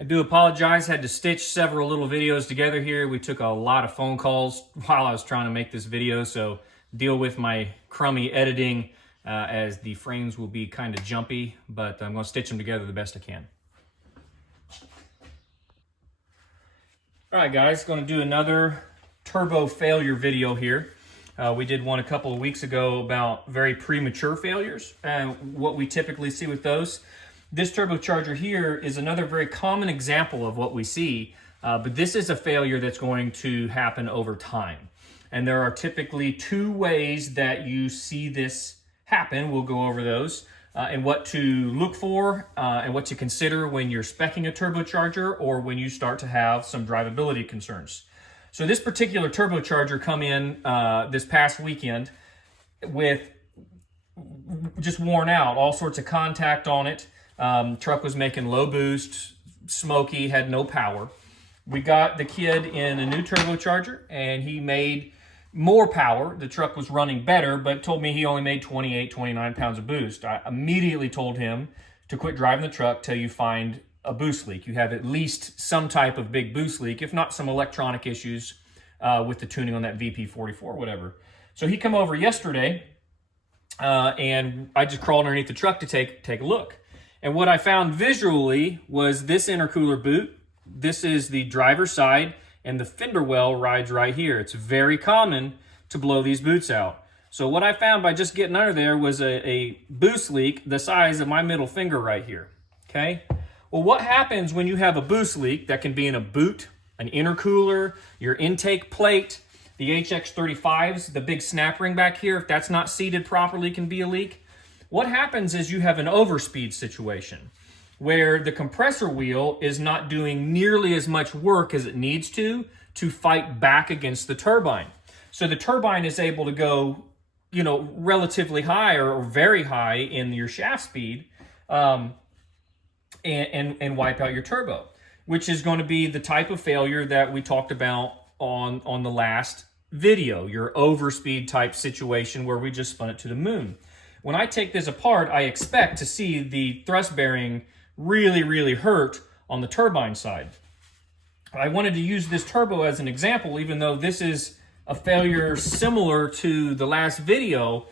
I do apologize, had to stitch several little videos together here. We took a lot of phone calls while I was trying to make this video, so deal with my crummy editing as the frames will be kind of jumpy, but I'm going to stitch them together the best I can. All right, guys, going to do another turbo failure video here. We did one a couple of weeks ago about very premature failures and what we typically see with those. This turbocharger here is another very common example of what we see, but this is a failure that's going to happen over time. And there are typically two ways that you see this happen. We'll go over those and what to look for and what to consider when you're speccing a turbocharger or when you start to have some drivability concerns. So this particular turbocharger come in this past weekend with just worn out, all sorts of contact on it. Truck was making low boost, smoky, had no power. We got the kid in a new turbocharger and he made more power. The truck was running better, but told me he only made 28, 29 pounds of boost. I immediately told him to quit driving the truck till you find a boost leak. You have at least some type of big boost leak, if not some electronic issues with the tuning on that VP44, whatever. So he come over yesterday and I just crawled underneath the truck to take a look. And what I found visually was this intercooler boot. This is the driver's side, and the fender well rides right here. It's very common to blow these boots out. So what I found by just getting under there was a boost leak the size of my middle finger right here, okay? Well, what happens when you have a boost leak that can be in a boot, an intercooler, your intake plate, the HX35s, the big snap ring back here, if that's not seated properly, can be a leak. What happens is you have an overspeed situation where the compressor wheel is not doing nearly as much work as it needs to fight back against the turbine. So the turbine is able to go, relatively high or very high in your shaft speed and wipe out your turbo, which is going to be the type of failure that we talked about on the last video, your overspeed type situation where we just spun it to the moon. When I take this apart, I expect to see the thrust bearing really, really hurt on the turbine side. I wanted to use this turbo as an example, even though this is a failure similar to the last video.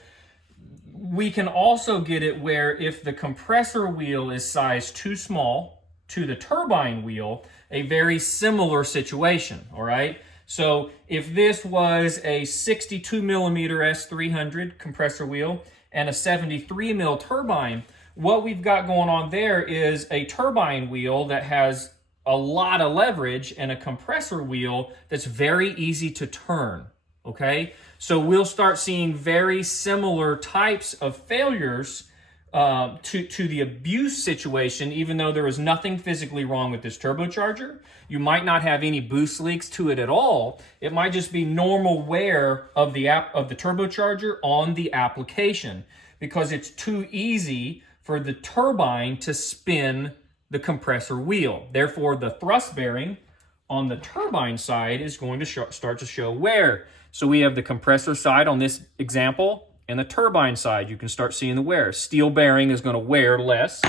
We can also get it where if the compressor wheel is sized too small to the turbine wheel, a very similar situation, all right? So if this was a 62 millimeter S300 compressor wheel, and a 73 mil turbine, what we've got going on there is a turbine wheel that has a lot of leverage and a compressor wheel that's very easy to turn, okay? So we'll start seeing very similar types of failures to the abuse situation, even though there is nothing physically wrong with this turbocharger. You might not have any boost leaks to it at all. It might just be normal wear of the turbocharger on the application because it's too easy for the turbine to spin the compressor wheel. Therefore, the thrust bearing on the turbine side is going to start to show wear. So we have the compressor side on this example, and the turbine side, you can start seeing the wear. Steel bearing is going to wear less.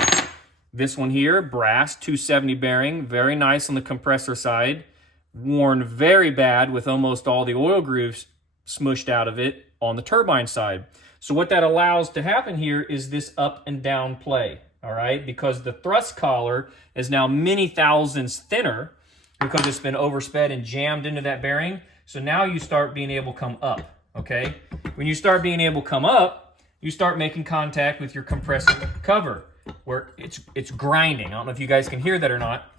This one here, brass 270 bearing, very nice on the compressor side. Worn very bad with almost all the oil grooves smushed out of it on the turbine side. So what that allows to happen here is this up and down play, all right? Because the thrust collar is now many thousandths thinner because it's been oversped and jammed into that bearing. So now you start being able to come up, okay? When you start being able to come up, you start making contact with your compressor cover where it's grinding. I don't know if you guys can hear that or not,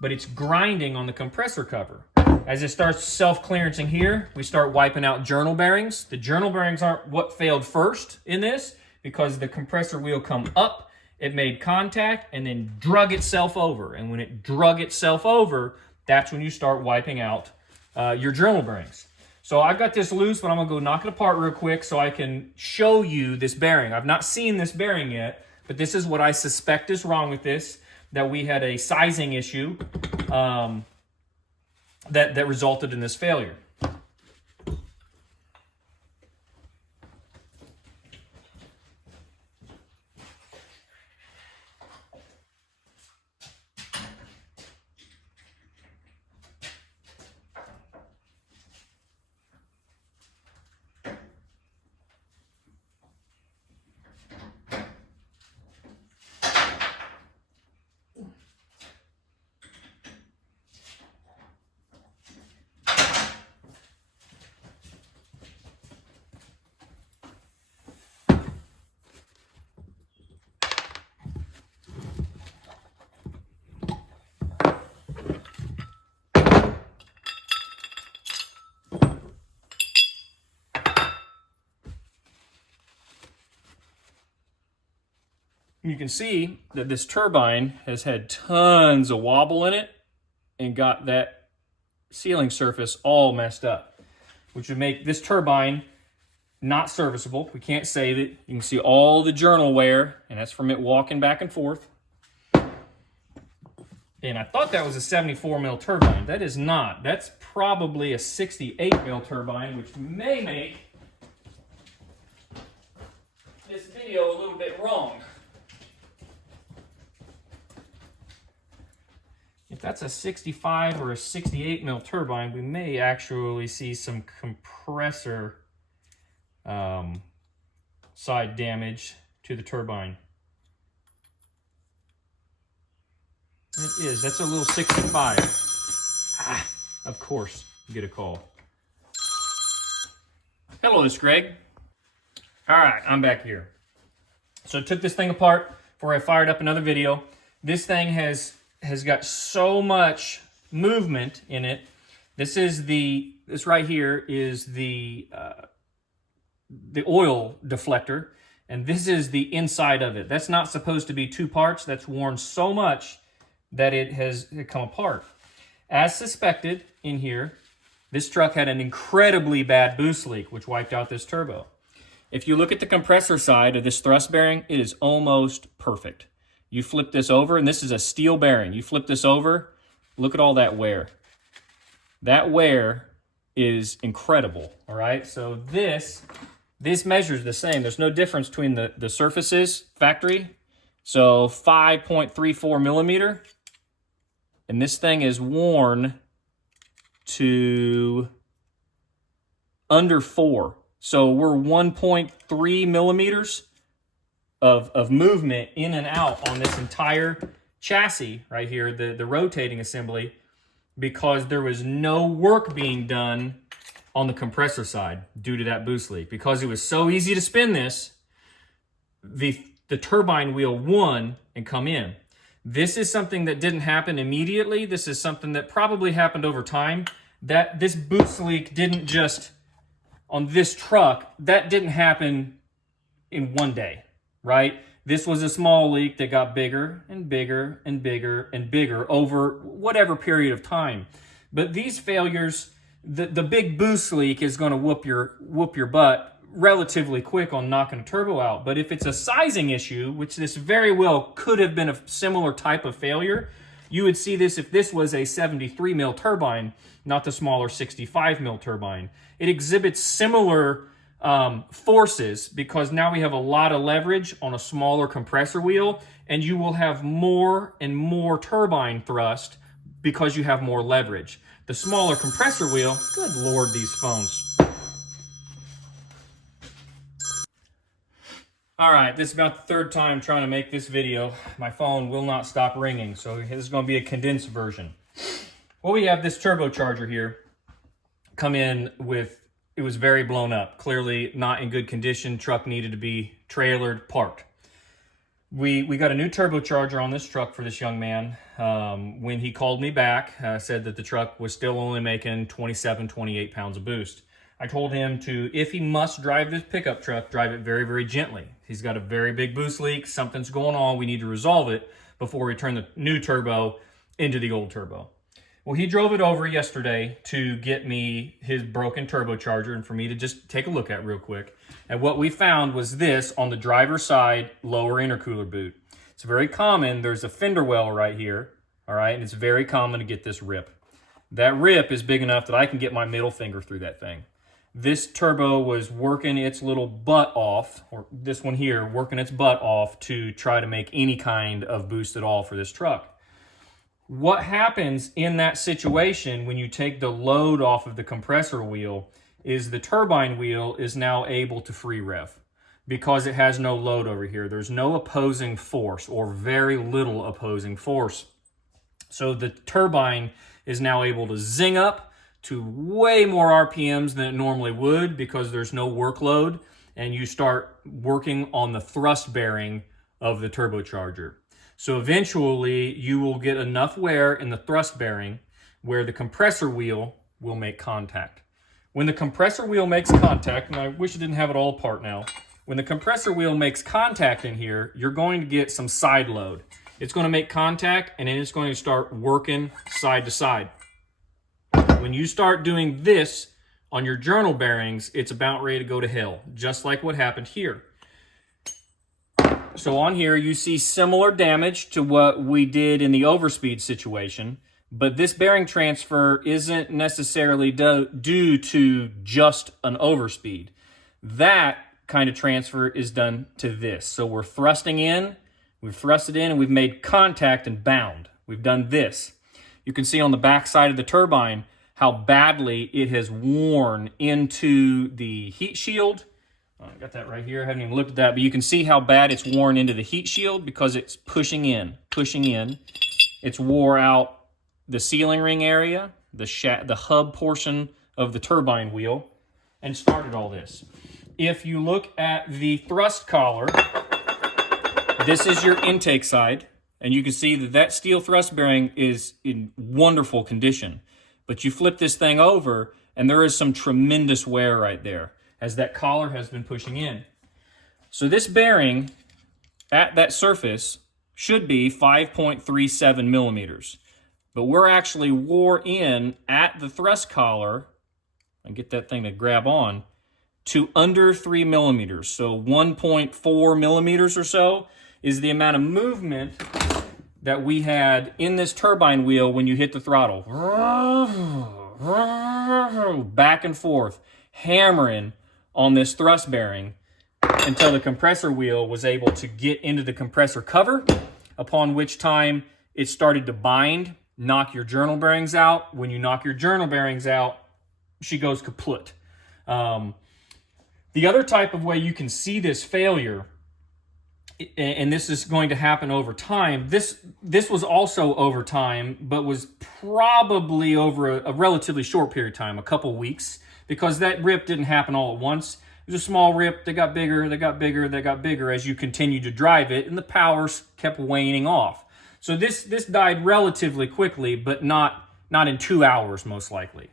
but it's grinding on the compressor cover. As it starts self-clearancing here, we start wiping out journal bearings. The journal bearings aren't what failed first in this because the compressor wheel come up, it made contact, and then drug itself over. And when it drug itself over, that's when you start wiping out your journal bearings. So I've got this loose, but I'm gonna go knock it apart real quick so I can show you this bearing. I've not seen this bearing yet, but this is what I suspect is wrong with this, that we had a sizing issue that resulted in this failure. You can see that this turbine has had tons of wobble in it and got that sealing surface all messed up, which would make this turbine not serviceable. We can't save it. You can see all the journal wear, and that's from it walking back and forth. And I thought that was a 74 mil turbine. That is not. That's probably a 68 mil turbine, which may make this video a little bit wrong. If that's a 65 or a 68 mil turbine, we may actually see some compressor side damage to the turbine. It is. That's a little 65. Ah, of course, you get a call. Hello, this is Greg. All right, I'm back here. So I took this thing apart before I fired up another video. This thing has got so much movement in it. This right here is the oil deflector, and this is the inside of it. That's not supposed to be two parts. That's worn so much that it has come apart. As suspected in here, this truck had an incredibly bad boost leak, which wiped out this turbo. If you look at the compressor side of this thrust bearing, it is almost perfect. You flip this over, and this is a steel bearing. You flip this over, look at all that wear. That wear is incredible, all right? So this measures the same. There's no difference between the surfaces factory. So 5.34 millimeter. And this thing is worn to under 4. So we're 1.3 millimeters of movement in and out on this entire chassis right here, the rotating assembly, because there was no work being done on the compressor side due to that boost leak. Because it was so easy to spin this, the turbine wheel won and come in. This is something that didn't happen immediately. This is something that probably happened over time. That this boost leak didn't just, on this truck, that didn't happen in one day, right? This was a small leak that got bigger and bigger and bigger and bigger over whatever period of time. But these failures, the big boost leak is going to whoop your butt relatively quick on knocking a turbo out. But if it's a sizing issue, which this very well could have been a similar type of failure, you would see this if this was a 73 mil turbine, not the smaller 65 mil turbine. It exhibits similar forces because now we have a lot of leverage on a smaller compressor wheel, and you will have more and more turbine thrust because you have more leverage. The smaller compressor wheel, good Lord, these phones. All right, this is about the third time trying to make this video. My phone will not stop ringing, so this is going to be a condensed version. Well, we have this turbocharger here come in with, it was very blown up. Clearly not in good condition. Truck needed to be trailered, parked. We got a new turbocharger on this truck for this young man. When he called me back, said that the truck was still only making 27, 28 pounds of boost. I told him to, if he must drive this pickup truck, drive it very, very gently. He's got a very big boost leak. Something's going on. We need to resolve it before we turn the new turbo into the old turbo. Well, he drove it over yesterday to get me his broken turbocharger and for me to just take a look at real quick. And what we found was this on the driver's side lower intercooler boot. It's very common. There's a fender well right here, all right? And it's very common to get this rip. That rip is big enough that I can get my middle finger through that thing. This turbo was working its little butt off, or this one here, working its butt off to try to make any kind of boost at all for this truck. What happens in that situation when you take the load off of the compressor wheel is the turbine wheel is now able to free rev because it has no load over here. There's no opposing force or very little opposing force. So the turbine is now able to zing up to way more RPMs than it normally would because there's no workload, and you start working on the thrust bearing of the turbocharger. So eventually you will get enough wear in the thrust bearing where the compressor wheel will make contact. When the compressor wheel makes contact, and I wish I didn't have it all apart now, When the compressor wheel makes contact in here, you're going to get some side load. It's going to make contact and then it's going to start working side to side. When you start doing this on your journal bearings, it's about ready to go to hell, just like what happened here. So on here, you see similar damage to what we did in the overspeed situation, but this bearing transfer isn't necessarily due to just an overspeed. That kind of transfer is done to this. So we're thrusting in, we've thrusted in, and we've made contact and bound. We've done this. You can see on the back side of the turbine how badly it has worn into the heat shield. I got that right here. I haven't even looked at that, but you can see how bad it's worn into the heat shield because it's pushing in, pushing in. It's wore out the sealing ring area, the hub portion of the turbine wheel, and started all this. If you look at the thrust collar, this is your intake side, and you can see that that steel thrust bearing is in wonderful condition. But you flip this thing over, and there is some tremendous wear right there, as that collar has been pushing in. So this bearing at that surface should be 5.37 millimeters. But we're actually wore in at the thrust collar, and get that thing to grab on, to under 3 millimeters. So 1.4 millimeters or so is the amount of movement that we had in this turbine wheel when you hit the throttle. Back and forth, hammering on this thrust bearing until the compressor wheel was able to get into the compressor cover, upon which time it started to bind, knock your journal bearings out. When you knock your journal bearings out, she goes kaput. The other type of way you can see this failure, and this is going to happen over time, this was also over time, but was probably over a relatively short period of time, a couple weeks, because that rip didn't happen all at once. It was a small rip. They got bigger, they got bigger, they got bigger as you continued to drive it, and the power kept waning off. So this died relatively quickly, but not in 2 hours, most likely.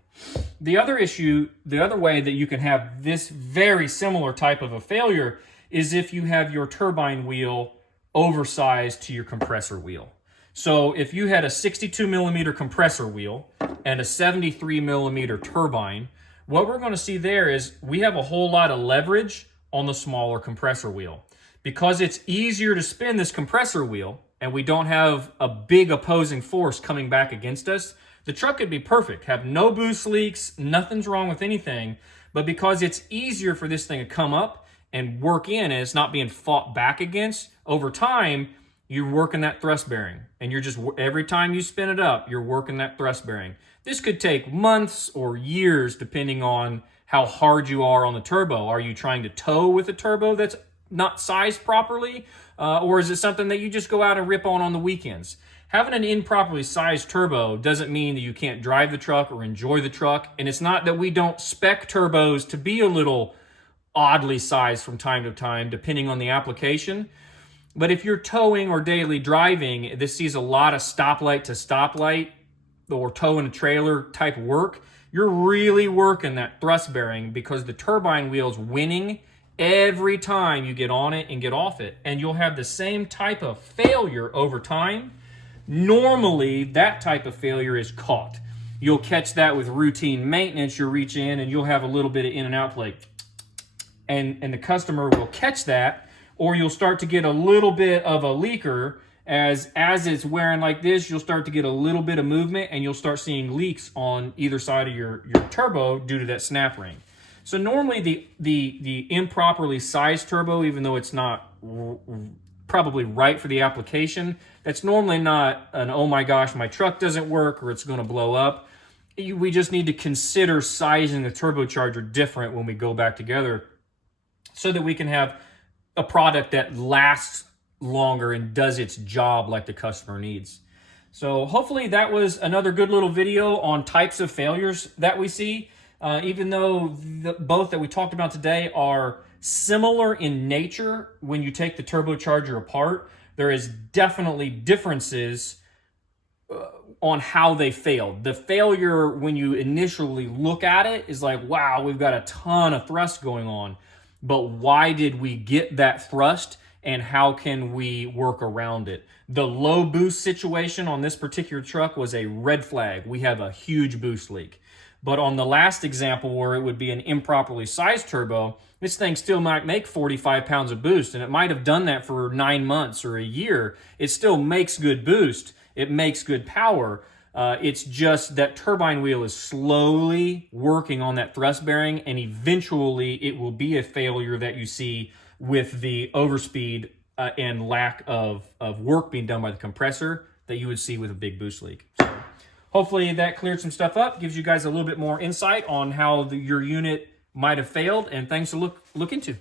The other issue, the other way that you can have this very similar type of a failure is if you have your turbine wheel oversized to your compressor wheel. So if you had a 62 millimeter compressor wheel and a 73 millimeter turbine, what we're going to see there is we have a whole lot of leverage on the smaller compressor wheel. Because it's easier to spin this compressor wheel and we don't have a big opposing force coming back against us, the truck could be perfect, have no boost leaks, nothing's wrong with anything, but because it's easier for this thing to come up and work in and it's not being fought back against, over time, you're working that thrust bearing. And you're just, every time you spin it up, you're working that thrust bearing. This could take months or years depending on how hard you are on the turbo. Are you trying to tow with a turbo that's not sized properly? Or is it something that you just go out and rip on the weekends? Having an improperly sized turbo doesn't mean that you can't drive the truck or enjoy the truck. And it's not that we don't spec turbos to be a little oddly sized from time to time, depending on the application. But if you're towing or daily driving, this sees a lot of stoplight to stoplight or towing a trailer type work. You're really working that thrust bearing because the turbine wheel's winning every time you get on it and get off it. And you'll have the same type of failure over time. Normally, that type of failure is caught. You'll catch that with routine maintenance. You'll reach in and you'll have a little bit of in and out play. And the customer will catch that, or you'll start to get a little bit of a leaker as it's wearing like this. You'll start to get a little bit of movement and you'll start seeing leaks on either side of your turbo due to that snap ring. So normally the improperly sized turbo, even though it's not probably right for the application, that's normally not an, oh my gosh, my truck doesn't work or it's going to blow up. We just need to consider sizing the turbocharger different when we go back together so that we can have a product that lasts longer and does its job like the customer needs. So hopefully that was another good little video on types of failures that we see. Even though both that we talked about today are similar in nature when you take the turbocharger apart, there is definitely differences on how they failed. The failure when you initially look at it is like, wow, we've got a ton of thrust going on. but why did we get that thrust and how can we work around it? The low boost situation on this particular truck was a red flag. We have a huge boost leak. But on the last example where it would be an improperly sized turbo, this thing still might make 45 pounds of boost, and it might have done that for 9 months or a year. It still makes good boost. It makes good power. It's just that turbine wheel is slowly working on that thrust bearing, and eventually it will be a failure that you see with the overspeed and lack of work being done by the compressor that you would see with a big boost leak. So hopefully that cleared some stuff up, gives you guys a little bit more insight on how your unit might have failed, and things to look into.